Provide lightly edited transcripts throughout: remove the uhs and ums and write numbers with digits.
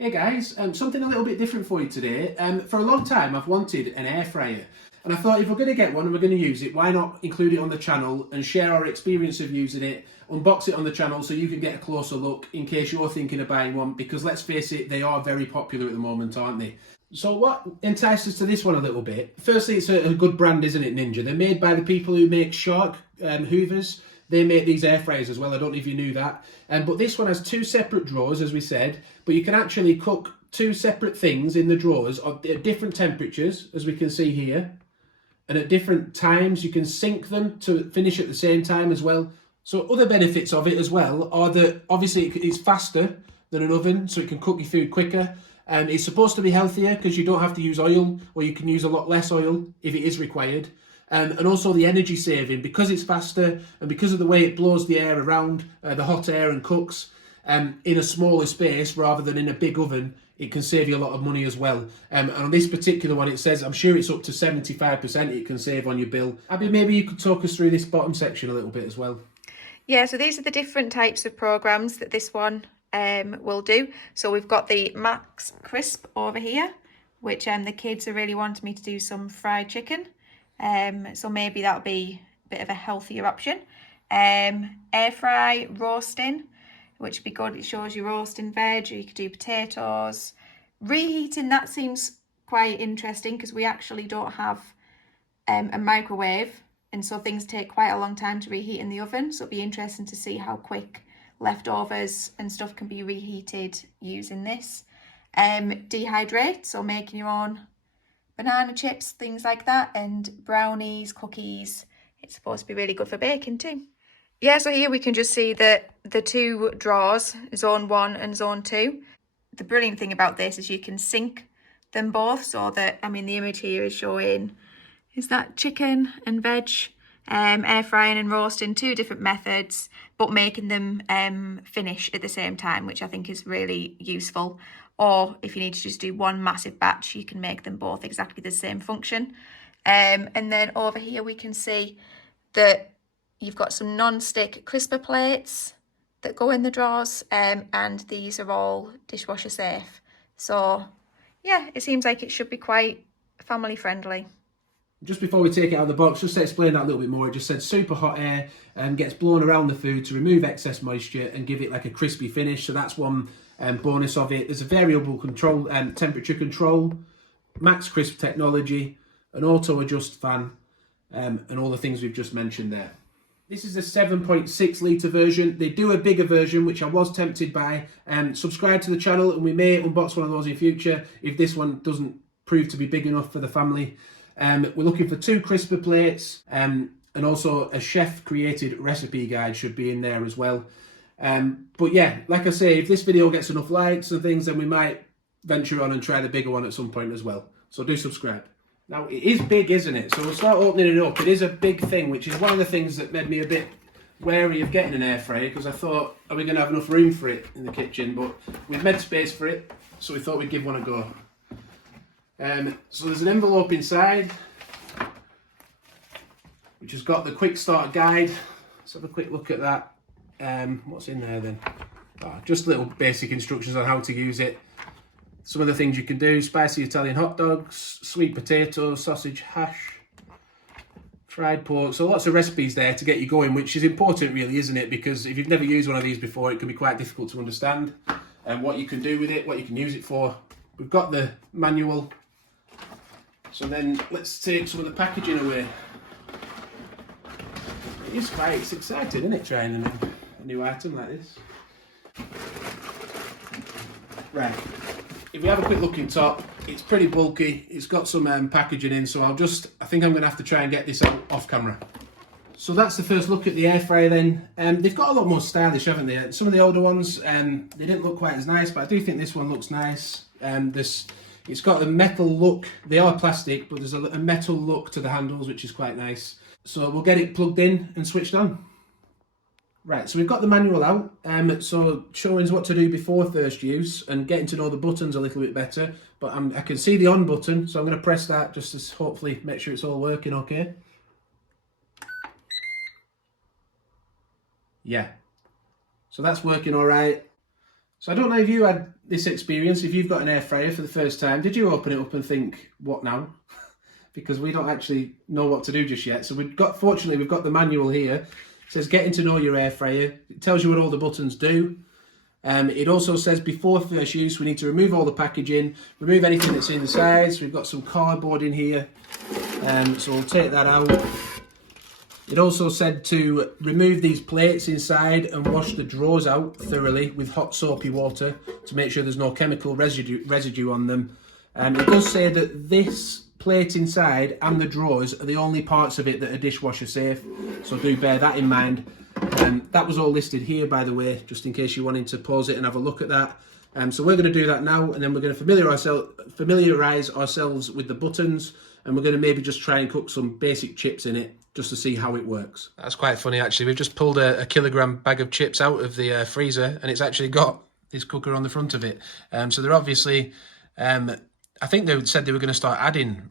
Hey guys, something a little bit different for you today. For a long time I've wanted an air fryer, and I thought if we're going to get one and we're going to use it, why not include it on the channel and share our experience of using it, unbox it on the channel so you can get a closer look in case you're thinking of buying one, because let's face it, they are very popular at the moment, aren't they? So what enticed us to this one a little bit? Firstly, it's a good brand, isn't it, Ninja? They're made by the people who make Shark Hoovers. They make these air fryers as well. I don't know if you knew that. But this one has two separate drawers, as we said, but you can actually cook two separate things in the drawers at different temperatures, as we can see here. And at different times, you can sync them to finish at the same time as well. So other benefits of it as well are that obviously it's faster than an oven, so it can cook your food quicker. It's supposed to be healthier because you don't have to use oil, or you can use a lot less oil if it is required. And also the energy saving, because it's faster and because of the way it blows the air around, the hot air, and cooks in a smaller space rather than in a big oven, it can save you a lot of money as well. And on this particular one, it says, I'm sure it's up to 75% it can save on your bill. Abby, maybe you could talk us through this bottom section a little bit as well. Yeah, so these are the different types of programs that this one will do. So we've got the Max Crisp over here, which the kids are really wanting me to do some fried chicken. So maybe that'll be a bit of a healthier option. Air fry roasting, which would be good. It shows you roasting veg, or you could do potatoes. Reheating, that seems quite interesting because we actually don't have a microwave, and so things take quite a long time to reheat in the oven. So it'll be interesting to see how quick leftovers and stuff can be reheated using this. Dehydrate, so making your own banana chips, things like that, and brownies, cookies. It's supposed to be really good for baking too. Yeah, so here we can just see that the two drawers, zone 1 and zone 2. The brilliant thing about this is you can sync them both, so that, I mean, the image here is showing, is that chicken and veg, air frying and roasting, two different methods, but making them finish at the same time, which I think is really useful. Or if you need to just do one massive batch, you can make them both exactly the same function. And then over here we can see that you've got some non-stick crisper plates that go in the drawers, and these are all dishwasher safe. So yeah, it seems like it should be quite family friendly. Just before we take it out of the box, just to explain that a little bit more, it just said super hot air gets blown around the food to remove excess moisture and give it like a crispy finish. So that's one bonus of it. There's a variable control, temperature control, max crisp technology, an auto adjust fan, and all the things we've just mentioned there. This is a 7.6 litre version. They do a bigger version, which I was tempted by. Subscribe to the channel and we may unbox one of those in future if this one doesn't prove to be big enough for the family. We're looking for 2 crisper plates, and also a chef created recipe guide should be in there as well. But yeah, like I say, if this video gets enough likes and things, then we might venture on and try the bigger one at some point as well. So do subscribe. Now, it is big, isn't it? So we'll start opening it up. It is a big thing, which is one of the things that made me a bit wary of getting an air fryer, because I thought, are we going to have enough room for it in the kitchen? But we've made space for it, so we thought we'd give one a go. So there's an envelope inside, which has got the quick start guide. Let's have a quick look at that. What's in there then? Just little basic instructions on how to use it. Some of the things you can do: spicy Italian hot dogs, sweet potatoes, sausage hash, fried pork. So lots of recipes there to get you going, which is important really, isn't it? Because if you've never used one of these before, it can be quite difficult to understand and what you can do with it, what you can use it for. We've got the manual. So then let's take some of the packaging away. It's exciting, isn't it, trying a new item like this? Right, if we have a quick look in top, it's pretty bulky. It's got some packaging in, so I think I'm going to have to try and get this out off camera. So that's the first look at the air fryer then. They've got a lot more stylish, haven't they? Some of the older ones, they didn't look quite as nice, but I do think this one looks nice. It's got a metal look. They are plastic, but there's a metal look to the handles, which is quite nice. So we'll get it plugged in and switched on. Right, so we've got the manual out, so showing us what to do before first use and getting to know the buttons a little bit better. But I can see the on button, so I'm going to press that just to hopefully make sure it's all working okay. Yeah, so that's working all right. So I don't know if you had this experience, if you've got an air fryer for the first time, did you open it up and think, what now? Because we don't actually know what to do just yet. So fortunately, we've got the manual here. It says getting to know your air fryer. It tells you what all the buttons do. It also says before first use, we need to remove all the packaging, remove anything that's in the sides. We've got some cardboard in here, so we'll take that out. It also said to remove these plates inside and wash the drawers out thoroughly with hot soapy water to make sure there's no chemical residue on them. It does say that this plate inside and the drawers are the only parts of it that are dishwasher safe, so do bear that in mind. That was all listed here, by the way, just in case you wanted to pause it and have a look at that. So we're going to do that now, and then we're going to familiarise ourselves with the buttons, and we're going to maybe just try and cook some basic chips in it just to see how it works. That's quite funny, actually. We've just pulled a kilogram bag of chips out of the freezer, and it's actually got this cooker on the front of it. So they're obviously, I think they said they were going to start adding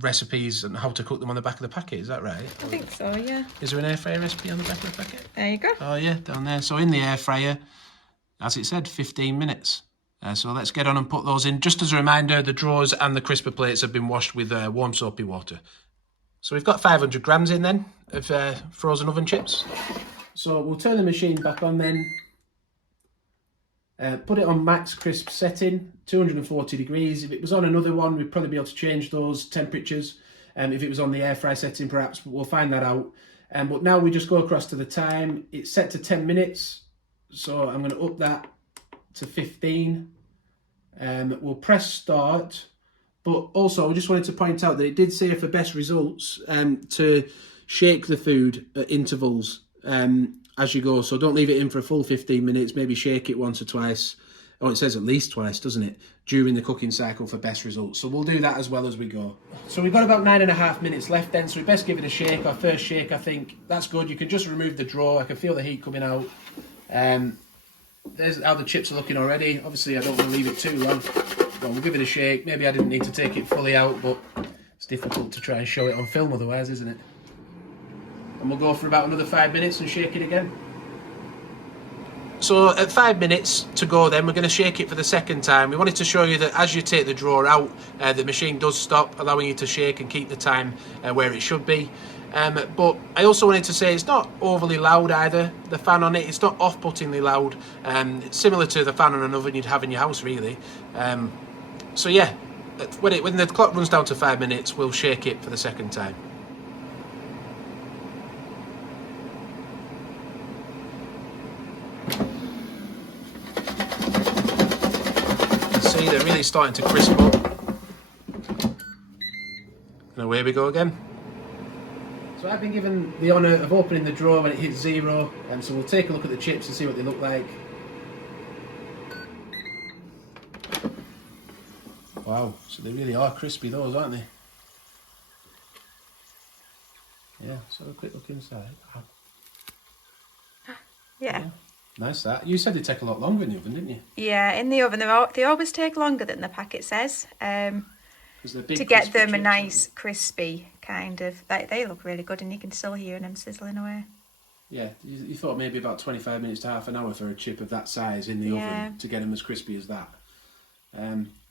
recipes and how to cook them on the back of the packet. Is that right? I think so, yeah. Is there an air fryer recipe on the back of the packet? There you go. Oh yeah, down there. So in the air fryer, as it said, 15 minutes. So let's get on and put those in. Just as a reminder, the drawers and the crisper plates have been washed with warm soapy water. So we've got 500 grams in then of frozen oven chips. So we'll turn the machine back on then. Put it on max crisp setting, 240 degrees. If it was on another one, we'd probably be able to change those temperatures. If it was on the air fry setting, perhaps we'll find that out. But now we just go across to the time. It's set to 10 minutes. So I'm going to up that to 15. We'll press start. But also, I just wanted to point out that it did say for best results to shake the food at intervals as you go. So don't leave it in for a full 15 minutes. Maybe shake it once or twice. Oh, it says at least twice, doesn't it? During the cooking cycle for best results. So we'll do that as well as we go. So we've got about 9.5 minutes left then. So we best give it a shake. Our first shake, I think. That's good. You can just remove the drawer. I can feel the heat coming out. There's how the chips are looking already. Obviously, I don't want to leave it too long. Well, we'll give it a shake. Maybe I didn't need to take it fully out, but it's difficult to try and show it on film otherwise, isn't it? And we'll go for about another 5 minutes and shake it again. So at 5 minutes to go then, we're going to shake it for the second time. We wanted to show you that as you take the drawer out, the machine does stop, allowing you to shake and keep the time where it should be. But I also wanted to say it's not overly loud either. The fan on it, it's not off-puttingly loud. It's similar to the fan on an oven you'd have in your house, really. So yeah, when the clock runs down to 5 minutes, we'll shake it for the second time. See, they're really starting to crisp up. And away we go again. So I've been given the honour of opening the drawer when it hits 0, and so we'll take a look at the chips and see what they look like. Wow, so they really are crispy those, aren't they? Yeah, so a quick look inside. Wow. Yeah. Nice that. You said they'd take a lot longer in the oven, didn't you? Yeah, in the oven they always take longer than the packet says. To get them a nice crispy kind of. They look really good, and you can still hear them sizzling away. Yeah, you thought maybe about 25 minutes to half an hour for a chip of that size in the oven to get them as crispy as that.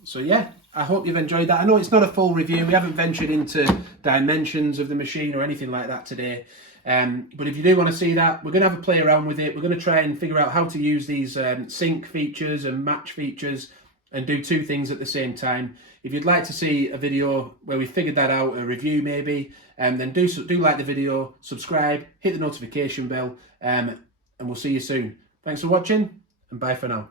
So yeah, I hope you've enjoyed that. I know it's not a full review. We haven't ventured into dimensions of the machine or anything like that today. But if you do want to see that, we're going to have a play around with it. We're going to try and figure out how to use these sync features and match features and do two things at the same time. If you'd like to see a video where we figured that out, a review maybe, then do like the video, subscribe, hit the notification bell, and we'll see you soon. Thanks for watching, and bye for now.